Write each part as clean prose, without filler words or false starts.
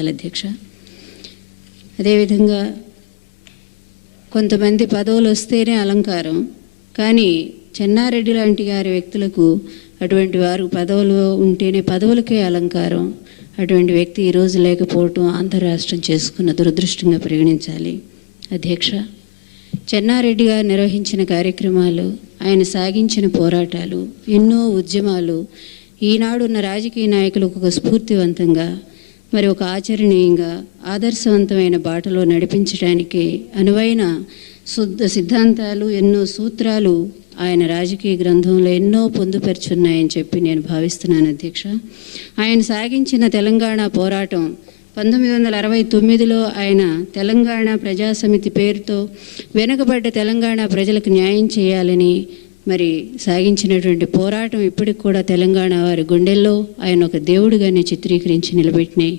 గమనించాలి అధ్యక్ష. అదేవిధంగా కొంతమంది పదవులు వస్తేనే అలంకారం, కానీ చెన్నారెడ్డి లాంటి గారి వ్యక్తులకు అటువంటి వారు పదవులు ఉంటేనే పదవులకే అలంకారం. అటువంటి వ్యక్తి ఈరోజు లేకపోవటం ఆంధ్ర రాష్ట్రం చేసుకున్న దురదృష్టంగా పరిగణించాలి అధ్యక్ష. చెన్నారెడ్డి గారు నిర్వహించిన కార్యక్రమాలు, ఆయన సాగించిన పోరాటాలు, ఎన్నో ఉద్యమాలు ఈనాడున్న రాజకీయ నాయకులకు ఒక స్ఫూర్తివంతంగా, మరి ఒక ఆచరణీయంగా, ఆదర్శవంతమైన బాటలో నడిపించడానికి అనువైన శుద్ధ సిద్ధాంతాలు, ఎన్నో సూత్రాలు ఆయన రాజకీయ గ్రంథంలో ఎన్నో పొందుపరుచున్నాయని చెప్పి నేను భావిస్తున్నాను అధ్యక్ష. ఆయన సాగించిన తెలంగాణ పోరాటం 1969లో ఆయన తెలంగాణ ప్రజాసమితి పేరుతో వెనుకబడ్డ తెలంగాణ ప్రజలకు న్యాయం చేయాలని మరి సాగించినటువంటి పోరాటం ఇప్పటికి కూడా తెలంగాణ వారి గుండెల్లో ఆయన ఒక దేవుడిగానే చిత్రీకరించి నిలబెట్టినాయి.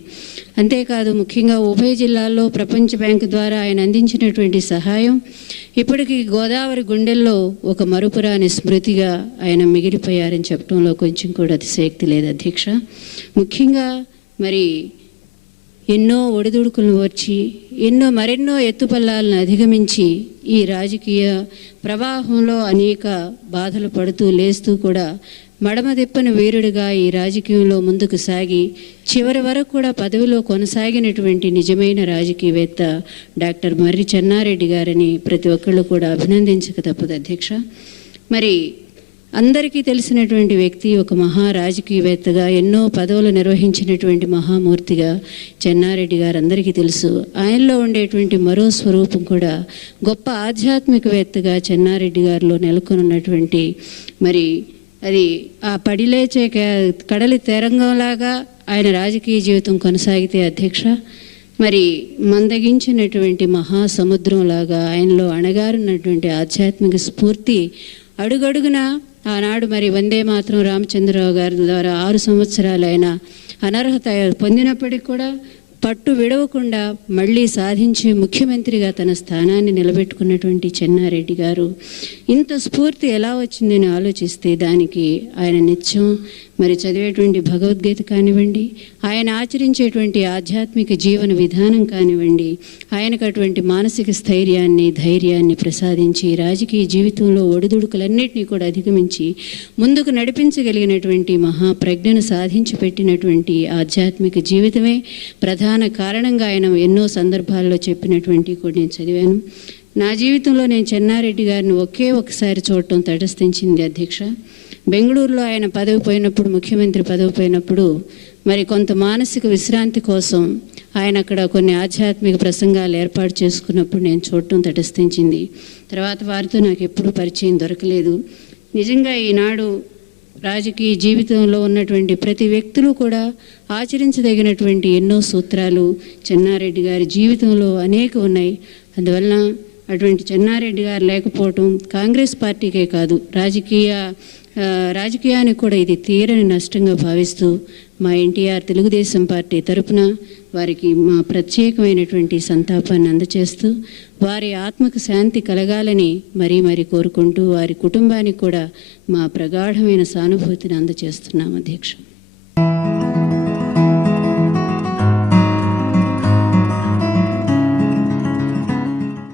అంతేకాదు, ముఖ్యంగా ఉభయ జిల్లాల్లో ప్రపంచ బ్యాంకు ద్వారా ఆయన అందించినటువంటి సహాయం ఇప్పటికీ గోదావరి గుండెల్లో ఒక మరుపురాని స్మృతిగా ఆయన మిగిలిపోయారని చెప్పడంలో కొంచెం కూడా అతిశయోక్తి లేదు అధ్యక్ష. ముఖ్యంగా మరి ఎన్నో ఒడిదుడుకులను వచ్చి మరెన్నో ఎత్తుపల్లాలను అధిగమించి ఈ రాజకీయ ప్రవాహంలో అనేక బాధలు పడుతూ లేస్తూ కూడా మడమదిప్పని వీరుడిగా ఈ రాజకీయంలో ముందుకు సాగి చివరి వరకు కూడా పదవిలో కొనసాగినటువంటి నిజమైన రాజకీయవేత్త డాక్టర్ మర్రి చెన్నారెడ్డి గారిని ప్రతి ఒక్కళ్ళు కూడా అభినందించక తప్పదు అధ్యక్ష. మరి అందరికీ తెలిసినటువంటి వ్యక్తి, ఒక మహా రాజకీయవేత్తగా ఎన్నో పదవులు నిర్వహించినటువంటి మహామూర్తిగా చెన్నారెడ్డి గారు అందరికీ తెలుసు. ఆయనలో ఉండేటువంటి మరో స్వరూపం కూడా గొప్ప ఆధ్యాత్మికవేత్తగా చెన్నారెడ్డి గారిలో నెలకొన్నటువంటి, మరి అది ఆ పడిలేచే కడలి తరంగంలాగా ఆయన రాజకీయ జీవితం కొనసాగితే అధ్యక్ష, మరి మందగించినటువంటి మహాసముద్రంలాగా ఆయనలో అణగారున్నటువంటి ఆధ్యాత్మిక స్ఫూర్తి అడుగడుగున ఆనాడు మరి వందే మాత్రం రామచంద్రరావు గారి ద్వారా 6 సంవత్సరాలు ఆయన అనర్హత పొందినప్పటికీ కూడా పట్టు విడవకుండా మళ్ళీ సాధించి ముఖ్యమంత్రిగా తన స్థానాన్ని నిలబెట్టుకున్నటువంటి చెన్నారెడ్డి గారు ఇంత స్ఫూర్తి ఎలా వచ్చిందని ఆలోచిస్తే దానికి ఆయన నిత్యం మరి చదివేటువంటి భగవద్గీత కానివ్వండి, ఆయన ఆచరించేటువంటి ఆధ్యాత్మిక జీవన విధానం కానివ్వండి, ఆయనకు అటువంటి మానసిక స్థైర్యాన్ని, ధైర్యాన్ని ప్రసాదించి రాజకీయ జీవితంలో ఒడిదుడుకులన్నింటినీ కూడా అధిగమించి ముందుకు నడిపించగలిగినటువంటి మహాప్రజ్ఞను సాధించి పెట్టినటువంటి ఆధ్యాత్మిక జీవితమే ప్రధాన కారణంగా ఆయన ఎన్నో సందర్భాల్లో చెప్పినటువంటి కూడా నేను చదివాను. నా జీవితంలో నేను చెన్నారెడ్డి గారిని ఒకసారి చూడటం తటస్థించింది అధ్యక్ష. బెంగళూరులో ఆయన పదవి పోయినప్పుడు, ముఖ్యమంత్రి పదవి పోయినప్పుడు మరి కొంత మానసిక విశ్రాంతి కోసం ఆయన అక్కడ కొన్ని ఆధ్యాత్మిక ప్రసంగాలు ఏర్పాటు చేసుకున్నప్పుడు నేను చూడటం తటస్థించింది. తర్వాత వారితో నాకు ఎప్పుడూ పరిచయం దొరకలేదు. నిజంగా ఈనాడు రాజకీయ జీవితంలో ఉన్నటువంటి ప్రతి వ్యక్తులు కూడా ఆచరించదగినటువంటి ఎన్నో సూత్రాలు చెన్నారెడ్డి గారి జీవితంలో అనేక ఉన్నాయి. అందువలన అటువంటి చెన్నారెడ్డి గారు లేకపోవటం కాంగ్రెస్ పార్టీకే కాదు, రాజకీయానికి కూడా ఇది తీరని నష్టంగా భావిస్తూ మా ఎన్టీఆర్ తెలుగుదేశం పార్టీ తరపున వారికి మా ప్రత్యేకమైనటువంటి సంతాపాన్ని అందచేస్తూ వారి ఆత్మకు శాంతి కలగాలని మరీ కోరుకుంటూ వారి కుటుంబానికి కూడా మా ప్రగాఢమైన సానుభూతిని అందచేస్తున్నాం అధ్యక్ష.